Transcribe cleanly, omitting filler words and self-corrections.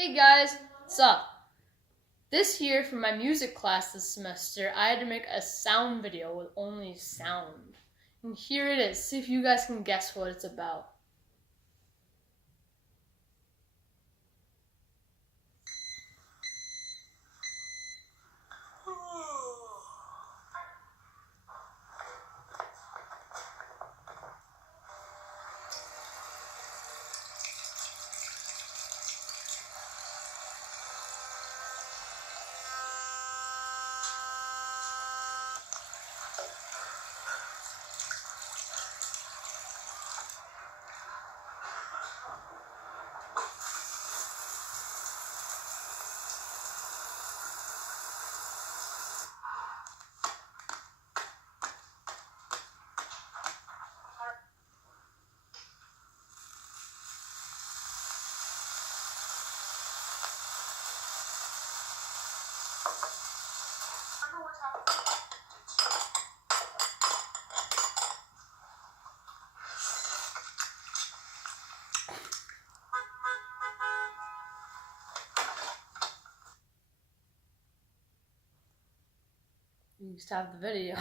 Hey guys, what's up? This year for my music class this semester, I had to make a sound video with only sound. And here it is. See if you guys can guess what it's about. You stop the video.